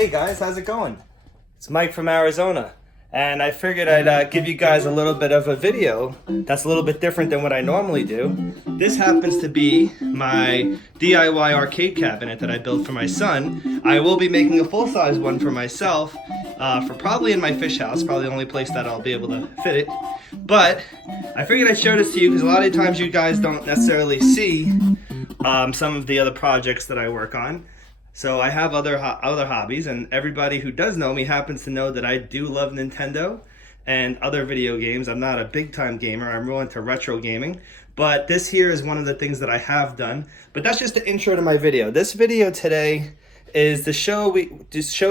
Hey guys, how's it going? It's Mike from Arizona, and I figured I'd give you guys a little bit of a video that's a little bit different than what I normally do. This happens to be my DIY arcade cabinet that I built for my son. I will be making a full-size one for myself, for probably in my fish house, probably the only place that I'll be able to fit it. But I figured I'd show this to you because a lot of times you guys don't necessarily see some of the other projects that I work on. So I have other hobbies, and everybody who does know me happens to know that I do love Nintendo and other video games. I'm not a big time gamer, I'm real into retro gaming, but this here is one of the things that I have done. But that's just the intro to my video. This video today is to show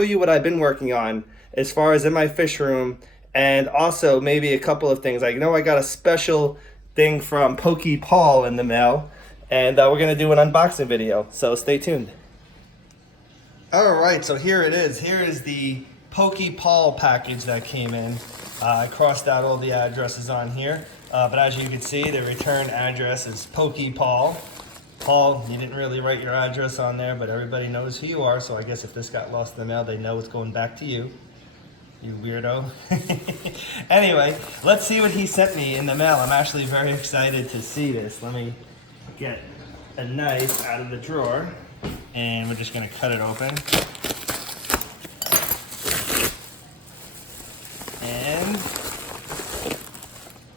you what I've been working on as far as in my fish room, and also maybe a couple of things. I know I got a special thing from Pokey Paul in the mail, and we're gonna do an unboxing video, so stay tuned. Alright, so here it is. Here is the Pokey Paul package that came in. I crossed out all the addresses on here, but as you can see, the return address is Pokey Paul. Paul, you didn't really write your address on there, but everybody knows who you are, so I guess if this got lost in the mail, they know it's going back to you. You weirdo. Anyway, let's see what he sent me in the mail. I'm actually very excited to see this. Let me get a knife out of the drawer, and we're just gonna cut it open. And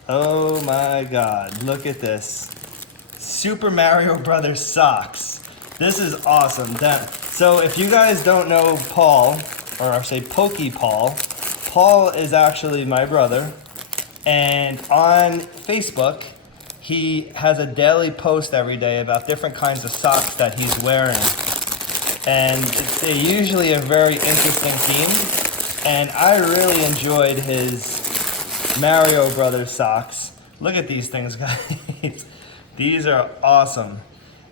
oh my God, look at this. Super Mario Brothers socks. This is awesome. So if you guys don't know Paul, or I say Pokey Paul, Paul is actually my brother, and on Facebook, he has a daily post every day about different kinds of socks that he's wearing. And it's usually a very interesting theme. And I really enjoyed his Mario Brothers socks. Look at these things, guys. These are awesome.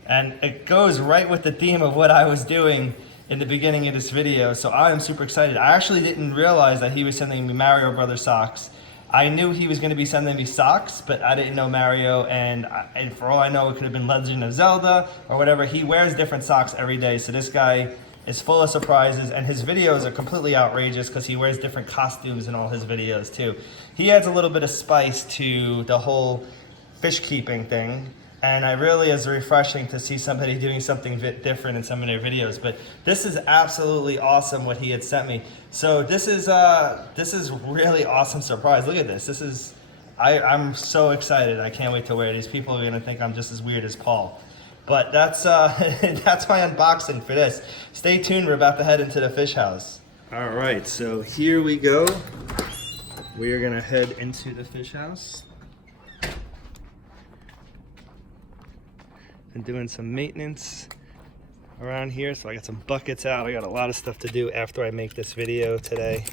And it goes right with the theme of what I was doing in the beginning of this video. So I am super excited. I actually didn't realize that he was sending me Mario Brothers socks. I knew he was going to be sending me socks, but I didn't know Mario, and for all I know, it could have been Legend of Zelda or whatever. He wears different socks every day, so this guy is full of surprises, and his videos are completely outrageous because he wears different costumes in all his videos too. He adds a little bit of spice to the whole fish keeping thing, and it really is refreshing to see somebody doing something different in some of their videos. But this is absolutely awesome what he had sent me. So this is really awesome surprise. Look at this. I'm so excited. I can't wait to wear these. People are gonna think I'm just as weird as Paul. But that's that's my unboxing for this. Stay tuned. We're about to head into the fish house. All right. So here we go. We are gonna head into the fish house. Been doing some maintenance around here, so I got some buckets out. I got a lot of stuff to do after I make this video today.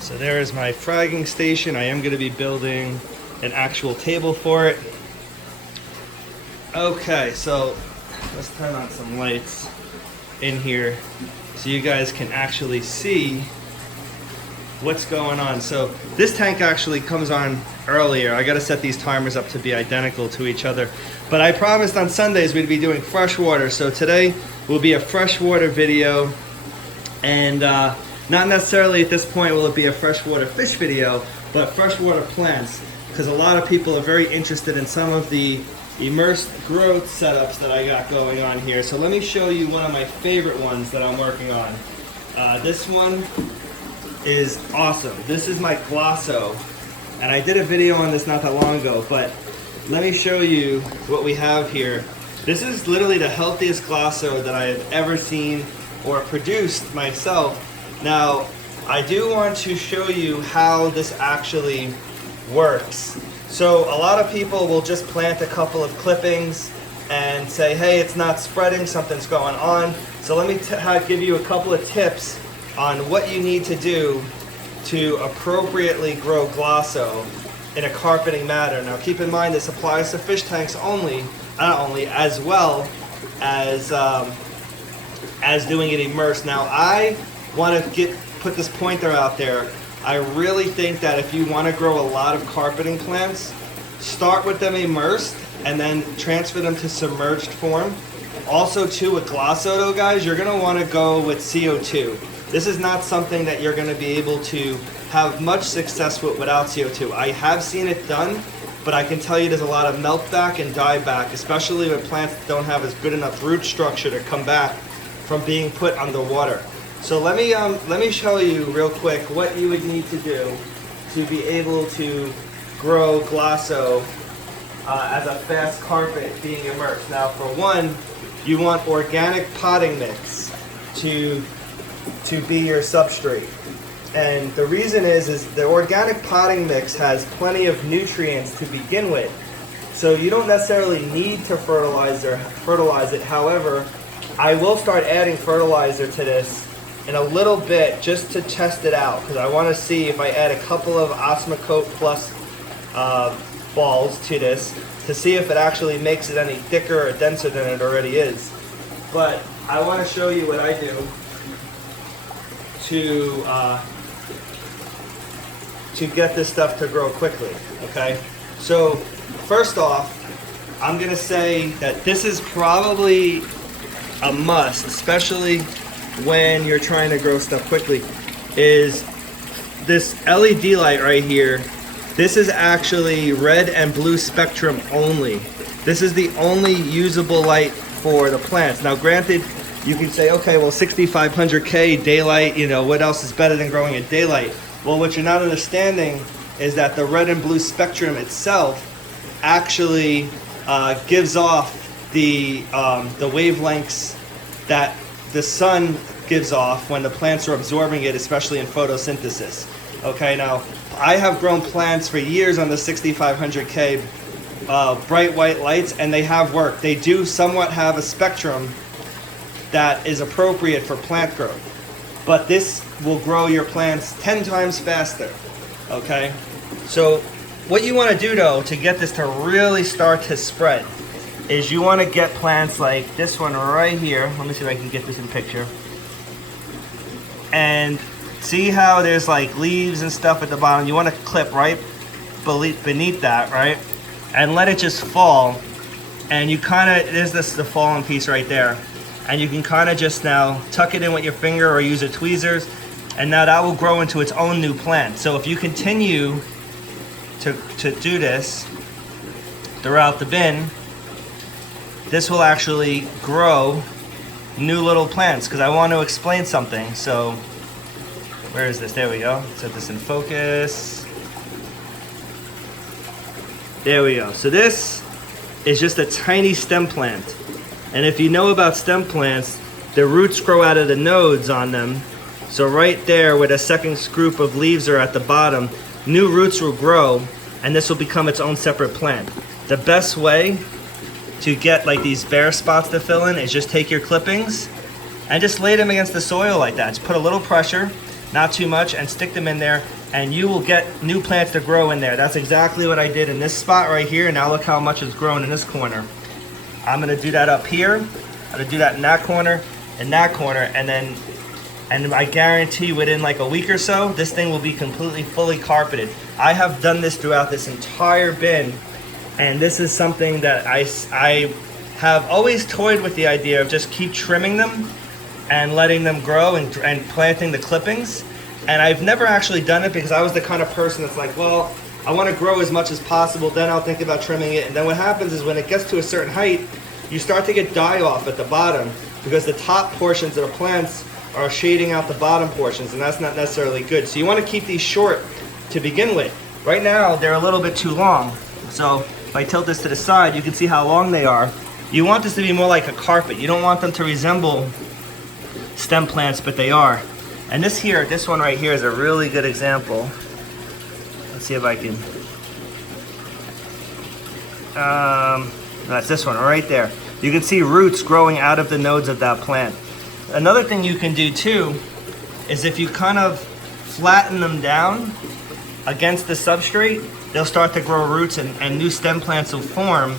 So there is my fragging station. I am going to be building an actual table for it. Okay, so let's turn on some lights in here so you guys can actually see what's going on. So this tank actually comes on earlier. I got to set these timers up to be identical to each other, but I promised on Sundays we'd be doing freshwater, so today will be a freshwater video, and not necessarily at this point will it be a freshwater fish video, but freshwater plants, because a lot of people are very interested in some of the immersed growth setups that I got going on here. So let me show you one of my favorite ones that I'm working on. This one is awesome. This is my Glosso, and I did a video on this not that long ago, but let me show you what we have here. This is literally the healthiest Glosso that I have ever seen or produced myself. Now, I do want to show you how this actually works. So a lot of people will just plant a couple of clippings and say, hey, it's not spreading, something's going on. So let me give you a couple of tips on what you need to do to appropriately grow Glosso in a carpeting manner. Now keep in mind this applies to fish tanks only, as well as doing it immersed. Now I want to put this pointer out there. I really think that if you want to grow a lot of carpeting plants, start with them immersed and then transfer them to submerged form. Also too, with Glossoto, guys, you're gonna wanna go with CO2. This is not something that you're gonna be able to have much success with without CO2. I have seen it done, but I can tell you there's a lot of melt back and die back, especially when plants don't have as good enough root structure to come back from being put underwater. So let me show you real quick what you would need to do to be able to grow Glosso as a fast carpet being immersed. Now, for one, you want organic potting mix to be your substrate. And the reason is the organic potting mix has plenty of nutrients to begin with. So you don't necessarily need to fertilize it. However, I will start adding fertilizer to this in a little bit just to test it out, because I want to see if I add a couple of Osmocote Plus balls to this to see if it actually makes it any thicker or denser than it already is. But I want to show you what I do to get this stuff to grow quickly, okay? So first off, I'm gonna say that this is probably a must, especially when you're trying to grow stuff quickly, is this LED light right here. This is actually red and blue spectrum only. This is the only usable light for the plants. Now granted, you can say, okay, well 6500K daylight, you know, what else is better than growing at daylight? Well, what you're not understanding is that the red and blue spectrum itself actually gives off the wavelengths that the sun gives off when the plants are absorbing it, especially in photosynthesis. Okay, now I have grown plants for years on the 6500K bright white lights, and they have worked. They do somewhat have a spectrum that is appropriate for plant growth, but this will grow your plants 10 times faster. Okay, so what you want to do though to get this to really start to spread is you want to get plants like this one right here. Let me see if I can get this in picture. And see how there's like leaves and stuff at the bottom? You want to clip right beneath that, right? And let it just fall. And you kind of, there's the fallen piece right there. And you can kind of just now tuck it in with your finger or use a tweezers. And now that will grow into its own new plant. So if you continue to do this throughout the bin, this will actually grow new little plants, because I want to explain something. So where is this? There we go. Set this in focus. There we go. So this is just a tiny stem plant. And if you know about stem plants, the roots grow out of the nodes on them. So right there where the second group of leaves are at the bottom, new roots will grow, and this will become its own separate plant. The best way to get like these bare spots to fill in is just take your clippings and just lay them against the soil like that. Just put a little pressure, not too much, and stick them in there, and you will get new plants to grow in there. That's exactly what I did in this spot right here. Now look how much has grown in this corner. I'm gonna do that up here. I'm gonna do that in that corner, and I guarantee within like a week or so, this thing will be completely fully carpeted. I have done this throughout this entire bin, and this is something that I have always toyed with the idea of just keep trimming them and letting them grow and planting the clippings. And I've never actually done it because I was the kind of person that's like, well, I want to grow as much as possible, then I'll think about trimming it. And then what happens is when it gets to a certain height, you start to get die off at the bottom because the top portions of the plants are shading out the bottom portions, and that's not necessarily good. So you want to keep these short to begin with. Right now, they're a little bit too long. So if I tilt this to the side, you can see how long they are. You want this to be more like a carpet. You don't want them to resemble stem plants, but they are. And this one right here is a really good example. Let's see if I can. That's this one right there. You can see roots growing out of the nodes of that plant. Another thing you can do too is if you kind of flatten them down against the substrate, they'll start to grow roots, and new stem plants will form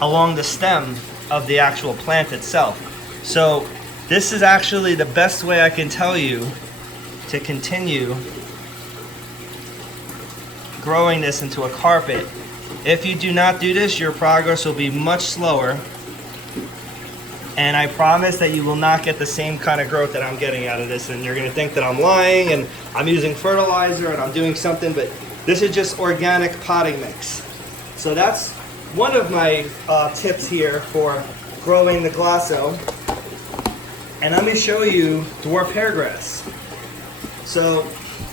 along the stem of the actual plant itself. So this is actually the best way I can tell you to continue growing this into a carpet. If you do not do this, your progress will be much slower And I promise that you will not get the same kind of growth that I'm getting out of this. And you're gonna think that I'm lying and I'm using fertilizer and I'm doing something, but this is just organic potting mix. So that's one of my tips here for growing the Glasso. And let me show you dwarf hairgrass. So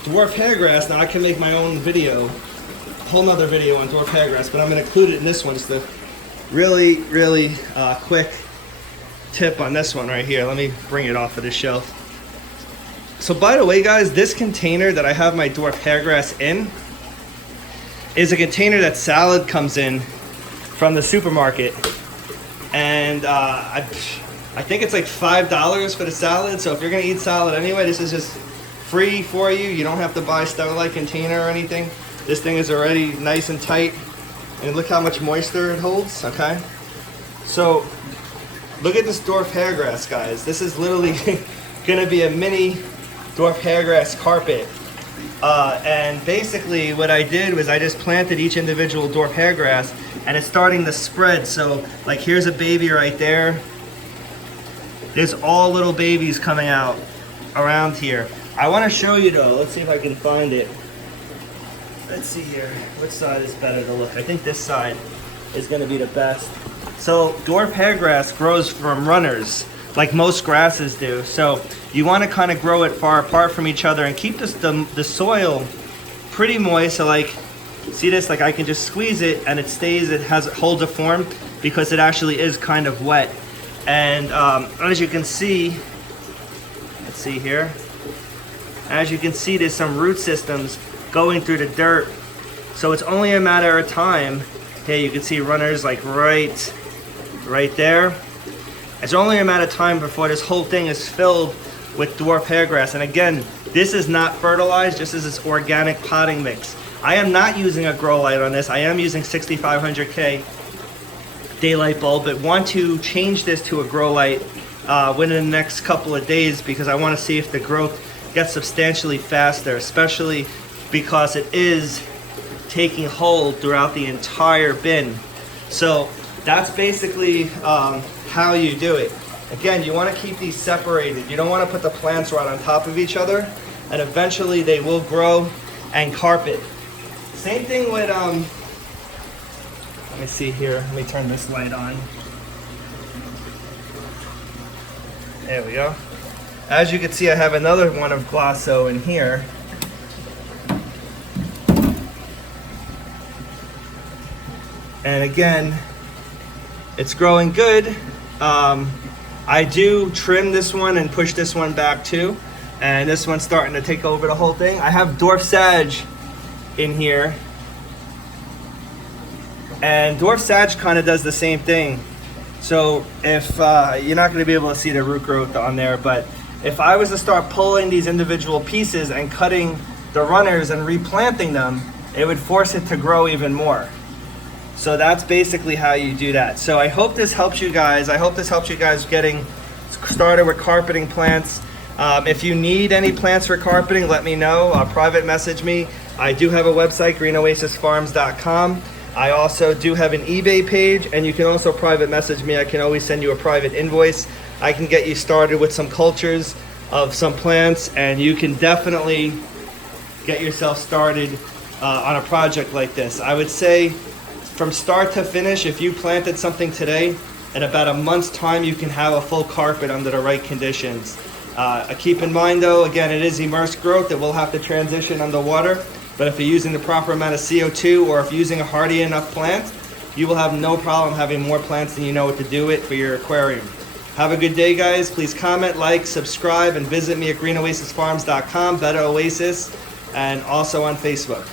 dwarf hairgrass, now I can make my own video, a whole nother video on dwarf hairgrass, but I'm gonna include it in this one. It's the really, really quick tip on this one right here. Let me bring it off of the shelf. So by the way, guys, this container that I have my dwarf hairgrass in is a container that salad comes in from the supermarket. And I think it's like $5 for the salad. So if you're gonna eat salad anyway, this is just free for you. You don't have to buy a sterilite container or anything. This thing is already nice and tight. And look how much moisture it holds, okay? So look at this dwarf hairgrass, guys. This is literally gonna be a mini dwarf hairgrass carpet. And basically what I did was I just planted each individual dwarf hairgrass and it's starting to spread. So like here's a baby right there. There's all little babies coming out around here. I want to show you though, let's see if I can find it. Let's see here, which side is better to look? I think this side is gonna be the best. So dwarf hairgrass grows from runners, like most grasses do. So you want to kind of grow it far apart from each other and keep the soil pretty moist. So like, see this? Like I can just squeeze it and it stays. It holds a form because it actually is kind of wet. And as you can see, let's see here. As you can see, there's some root systems going through the dirt. So it's only a matter of time. Here you can see runners like right there. It's only a matter of time before this whole thing is filled with dwarf hairgrass. And again, this is not fertilized, just as this organic potting mix. I am not using a grow light on this. I am using 6500K daylight bulb, but want to change this to a grow light within the next couple of days because I want to see if the growth gets substantially faster, especially because it is taking hold throughout the entire bin. So that's basically how you do it. Again, you want to keep these separated. You don't want to put the plants right on top of each other, and eventually they will grow and carpet. Same thing with, let me see here, let me turn this light on. There we go. As you can see, I have another one of Glasso in here. And again, it's growing good. I do trim this one and push this one back too. And this one's starting to take over the whole thing. I have Dwarf Sedge in here. And Dwarf Sedge kind of does the same thing. So if you're not going to be able to see the root growth on there, but if I was to start pulling these individual pieces and cutting the runners and replanting them, it would force it to grow even more. So that's basically how you do that. So I hope this helps you guys. I hope this helps you guys getting started with carpeting plants. If you need any plants for carpeting, let me know. Private message me. I do have a website, greenoasisfarms.com. I also do have an eBay page, and you can also private message me. I can always send you a private invoice. I can get you started with some cultures of some plants, and you can definitely get yourself started on a project like this. I would say from start to finish, if you planted something today, in about a month's time, you can have a full carpet under the right conditions. Keep in mind though, again, it is immersed growth. It will have to transition underwater, but if you're using the proper amount of CO2 or if you're using a hardy enough plant, you will have no problem having more plants than you know what to do with for your aquarium. Have a good day, guys. Please comment, like, subscribe, and visit me at greenoasisfarms.com, Betta Oasis, and also on Facebook.